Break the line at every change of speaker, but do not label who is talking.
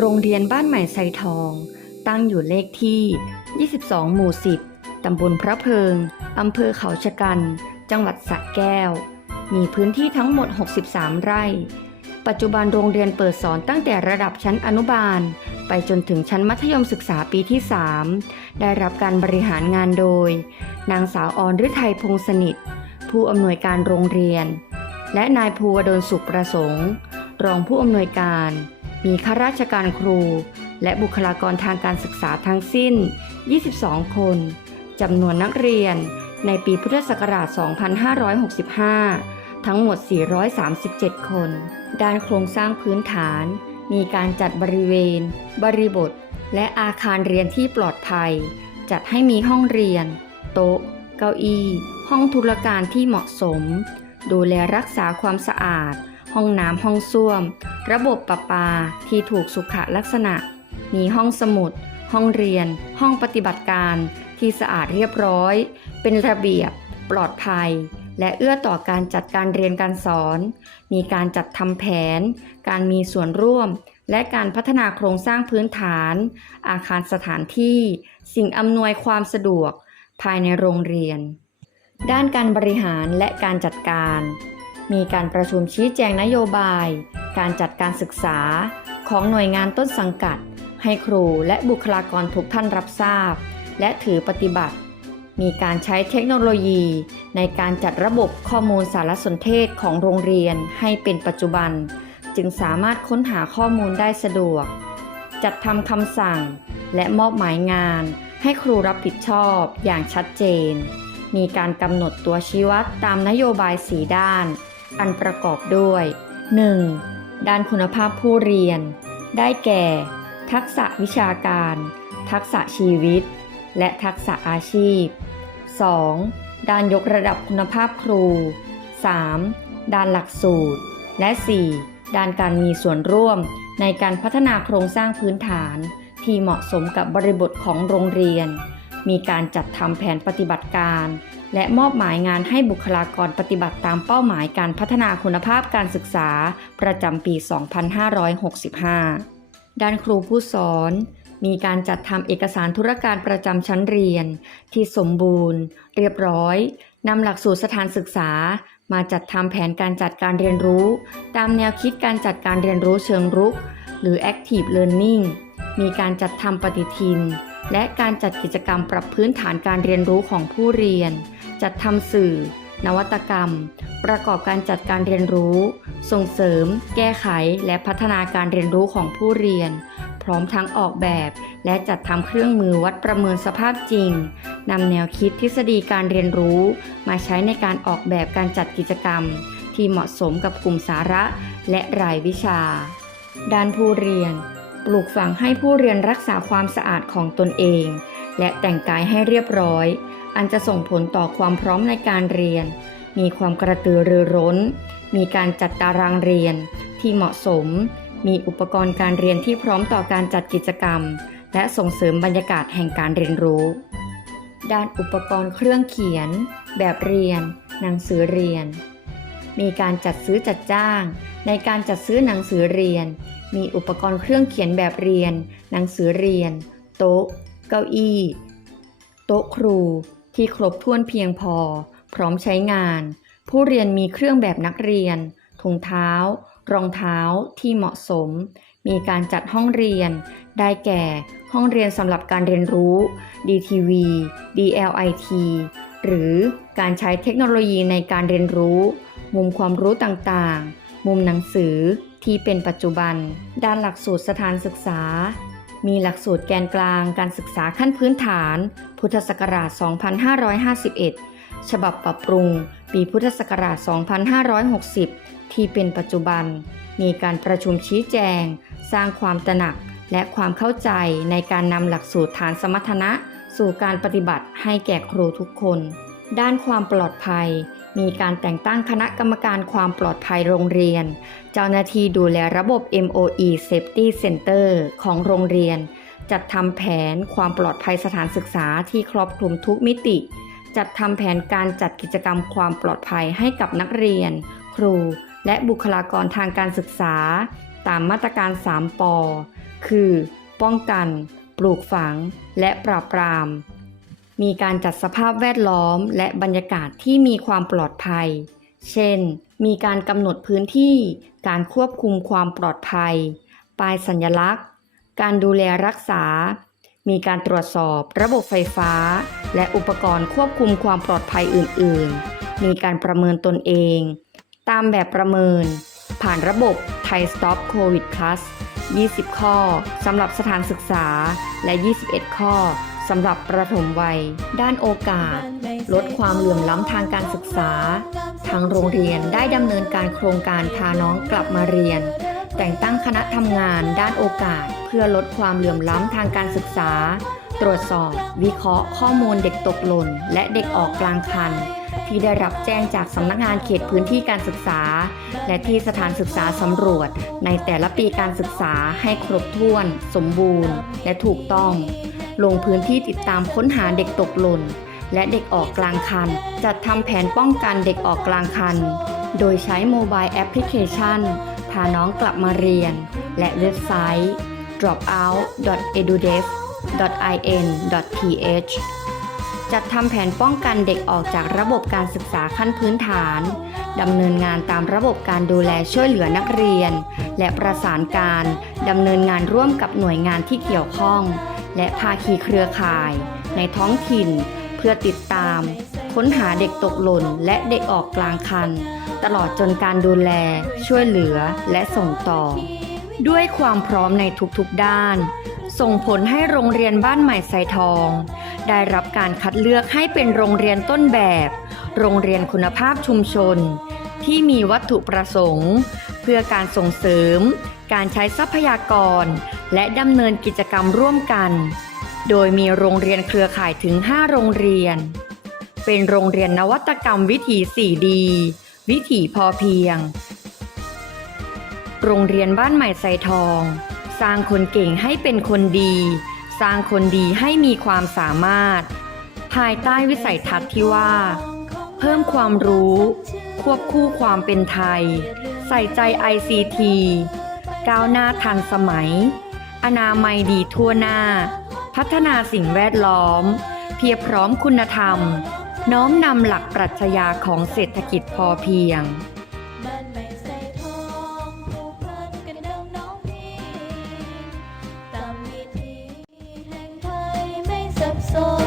โรงเรียนบ้านใหม่ไซทอง ตั้งอยู่เลขที่ 22 หมู่ 10 ตำบลพระเพิง อำเภอเขาชะกัน จังหวัดสระแก้ว มีพื้นที่ทั้งหมด 63 ไร่ ปัจจุบันโรงเรียนเปิดสอนตั้งแต่ระดับชั้นอนุบาล ไปจนถึงชั้นมัธยมศึกษาปีที่ 3 ได้รับการบริหารงานโดย นางสาวออนฤทัยพงษ์สนิท ผู้อำนวยการโรงเรียน และนายภูวดลสุขประสงค์ รองผู้อำนวยการ มีข้าราชการครู และบุคลากรทางการศึกษาทั้งสิ้น 22 คนจำนวนนักเรียนในปีพุทธศักราช 2565 ทั้งหมด 437 คน ด้านโครงสร้างพื้นฐาน มีการจัดบริเวณ บริบท และอาคารเรียนที่ปลอดภัย จัดให้มีห้องเรียน โต๊ะ เก้าอี้ ห้องธุรการที่เหมาะสม ดูแลรักษาความสะอาด ห้องน้ำห้องส้วม ระบบประปาที่ถูกสุขลักษณะ มีห้องสมุด ห้องเรียน ห้องปฏิบัติการ ที่สะอาดเรียบร้อย เป็นระเบียบ ปลอดภัย และเอื้อต่อการจัดการเรียนการสอน มีการจัดทำแผน การมีส่วนร่วม และการพัฒนาโครงสร้างพื้นฐาน อาคารสถานที่ สิ่งอำนวยความสะดวก ภายในโรงเรียนด้านการบริหารและการจัดการ มีการประชุมชี้แจงนโยบาย การจัดการศึกษาของหน่วยงานต้นสังกัด ให้ครูและบุคลากรทุกท่านรับทราบ และถือปฏิบัติ มีการใช้เทคโนโลยี ในการจัดระบบข้อมูลสารสนเทศของโรงเรียนให้เป็นปัจจุบัน จึงสามารถค้นหาข้อมูลได้สะดวก จัดทำคำสั่ง และมอบหมายงาน ให้ครูรับผิดชอบอย่างชัดเจนมีการกำหนดตัวชี้วัดตามนโยบายสีด้าน อันประกอบด้วย 1. ด้านคุณภาพผู้เรียน ได้แก่ ทักษะวิชาการ ทักษะชีวิต และทักษะอาชีพ 2. ด้านยกระดับคุณภาพครู 3. ด้านหลักสูตร และ 4. ด้านการมีส่วนร่วมในการพัฒนาโครงสร้างพื้นฐาน ที่เหมาะสมกับบริบทของโรงเรียน มีการจัดทำแผนปฏิบัติการ และมอบหมายงานให้บุคลากรปฏิบัติตามเป้าหมายการพัฒนาคุณภาพการศึกษา ประจำปี 2565 ด้านครูผู้สอน มีการจัดทำเอกสารธุรการประจำชั้นเรียน ที่สมบูรณ์ เรียบร้อยนำหลักสูตรสถานศึกษา มาจัดทำแผนการจัดการเรียนรู้ ตามแนวคิดการจัดการเรียนรู้เชิงรุก หรือ Active Learning มีการจัดทำปฏิทิน และการจัดกิจกรรมปรับพื้นฐานการเรียนรู้ของผู้เรียน จัดทำสื่อ นวัตกรรม ประกอบการจัดการเรียนรู้ ส่งเสริม แก้ไข และพัฒนาการเรียนรู้ของผู้เรียน พร้อมทั้งออกแบบ และจัดทำเครื่องมือวัดประเมินสภาพจริงนำแนวคิดทฤษฎีการเรียนรู้ มาใช้ในการออกแบบการจัดกิจกรรม ที่เหมาะสมกับกลุ่มสาระและรายวิชา ด้านผู้เรียน ปลูกฝังให้ผู้เรียนรักษาความสะอาดของตนเอง และแต่งกายให้เรียบร้อย อันจะส่งผลต่อความพร้อมในการเรียน มีความกระตือรือร้น มีการจัดตารางเรียนที่เหมาะสม มีอุปกรณ์การเรียนที่พร้อมต่อการจัดกิจกรรม และส่งเสริมบรรยากาศแห่งการเรียนรู้ ด้านอุปกรณ์เครื่องเขียน แบบเรียน หนังสือเรียน มีการจัดซื้อจัดจ้าง ในการจัดซื้อหนังสือเรียน มีอุปกรณ์เครื่องเขียนแบบเรียน หนังสือเรียน โต๊ะ เก้าอี้ โต๊ะครู ที่ครบถ้วนเพียงพอ พร้อมใช้งาน ผู้เรียนมีเครื่องแบบนักเรียนถุงเท้า รองเท้าที่เหมาะสม มีการจัดห้องเรียน ได้แก่ ห้องเรียนสำหรับการเรียนรู้ DTV DLIT หรือการใช้เทคโนโลยีในการเรียนรู้ มุมความรู้ต่างๆ มุมหนังสือที่เป็นปัจจุบัน ด้านหลักสูตรสถานศึกษา มีหลักสูตรแกนกลางการศึกษาขั้นพื้นฐาน พุทธศักราช 2551 ฉบับปรับปรุง ปีพุทธศักราช 2560 ที่เป็นปัจจุบัน มีการประชุมชี้แจง สร้างความตระหนักและความเข้าใจในการนำหลักสูตรฐานสมรรถนะ สู่การปฏิบัติให้แก่ครูทุกคน ด้านความปลอดภัย มีการแต่งตั้งคณะกรรมการความปลอดภัยโรงเรียน เจ้าหน้าที่ดูแลระบบ MOE Safety Center ของโรงเรียน จัดทำแผนความปลอดภัยสถานศึกษาที่ครอบคลุมทุกมิติ จัดทำแผนการจัดกิจกรรมความปลอดภัยให้กับนักเรียน ครู และบุคลากรทางการศึกษา ตามมาตรการ 3ปอคือ ป้องกัน ปลูกฝัง และปราบปราม มีการจัดสภาพแวดล้อมและบรรยากาศที่มีความปลอดภัย เช่น มีการกำหนดพื้นที่ การควบคุมความปลอดภัย ป้ายสัญลักษณ์ การดูแลรักษา มีการตรวจสอบระบบไฟฟ้า และอุปกรณ์ควบคุมความปลอดภัยอื่น ๆ มีการประเมินตนเอง ตามแบบประเมิน ผ่านระบบ Thai Stop COVID Plus 20 ข้อสำหรับสถานศึกษาและ 21 ข้อ สำหรับประถมวัย ด้านโอกาส ลดความเหลื่อมล้ำทางการศึกษา ทางโรงเรียนได้ดำเนินการโครงการพาน้องกลับมาเรียน แต่งตั้งคณะทำงานด้านโอกาส เพื่อลดความเหลื่อมล้ำทางการศึกษา ตรวจสอบ วิเคราะห์ข้อมูลเด็กตกหล่น และเด็กออกกลางคัน ที่ได้รับแจ้งจากสำนักงานเขตพื้นที่การศึกษา และที่สถานศึกษาสำรวจ ในแต่ละปีการศึกษาให้ครบถ้วน สมบูรณ์ และถูกต้อง ลงพื้นที่ติดตามค้นหาเด็กตกหล่น และเด็กออกกลางคัน จัดทำแผนป้องกันเด็กออกกลางคัน โดยใช้โมบายแอปพลิเคชัน พาน้องกลับมาเรียน และเว็บไซต์ dropout.edudesk.in.th จัดทำแผนป้องกันเด็กออกจากระบบการศึกษาขั้นพื้นฐานดำเนินงานตามระบบการดูแลช่วยเหลือนักเรียน และประสานการดำเนินงานร่วมกับหน่วยงานที่เกี่ยวข้อง และภาคีเครือข่าย ในท้องถิ่น เพื่อติดตาม ค้นหาเด็กตกหล่นและเด็กออกกลางคัน ตลอดจนการดูแล ช่วยเหลือและส่งต่อ ด้วยความพร้อมในทุกๆด้าน ส่งผลให้โรงเรียนบ้านใหม่ไซทอง ได้รับการคัดเลือกให้เป็นโรงเรียนต้นแบบ โรงเรียนคุณภาพชุมชน ที่มีวัตถุประสงค์ เพื่อการส่งเสริม การใช้ทรัพยากร และดำเนินกิจกรรมร่วมกัน โดยมีโรงเรียนเครือข่ายถึง 5 โรงเรียน เป็นโรงเรียนนวัตกรรมวิถี 4D วิถีพอเพียง โรงเรียนบ้านใหม่ไซทอง สร้างคนเก่งให้เป็นคนดี สร้างคนดีให้มีความสามารถ ภายใต้วิสัยทัศน์ที่ว่า เพิ่มความรู้ ควบคู่ความเป็นไทย ใส่ใจ ICT ก้าวหน้าทันสมัย อนามัยดีทั่วหน้า พัฒนาสิ่งแวดล้อม เพียรพร้อมคุณธรรม น้อมนำหลักปรัชญาของเศรษฐกิจพอเพียงโซ